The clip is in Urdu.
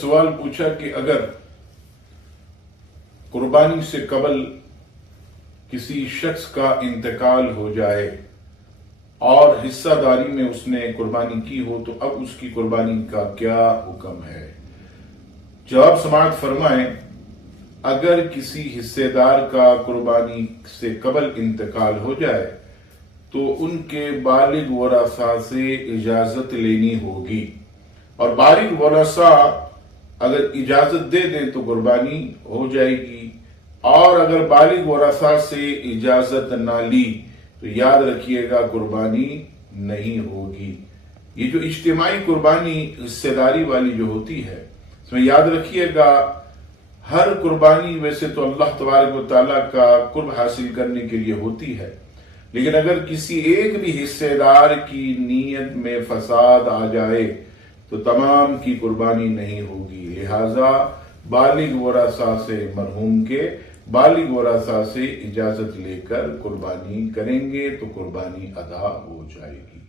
سوال پوچھا کہ اگر قربانی سے قبل کسی شخص کا انتقال ہو جائے اور حصہ داری میں اس نے قربانی کی ہو تو اب اس کی قربانی کا کیا حکم ہے؟ جواب سماعت فرمائیں، اگر کسی حصے دار کا قربانی سے قبل انتقال ہو جائے تو ان کے بالغ ورثاء سے اجازت لینی ہوگی، اور بالغ ورثاء اگر اجازت دے دیں تو قربانی ہو جائے گی، اور اگر بالغ ورثاء سے اجازت نہ لی تو یاد رکھیے گا قربانی نہیں ہوگی۔ یہ جو اجتماعی قربانی حصے داری والی جو ہوتی ہے، اس میں یاد رکھیے گا ہر قربانی ویسے تو اللہ تبارک و تعالیٰ کا قرب حاصل کرنے کے لیے ہوتی ہے، لیکن اگر کسی ایک بھی حصے دار کی نیت میں فساد آ جائے تو تمام کی قربانی نہیں ہوگی، لہذا بالغ ورثاء سے مرحوم کے بالغ ورثاء سے اجازت لے کر قربانی کریں گے تو قربانی ادا ہو جائے گی۔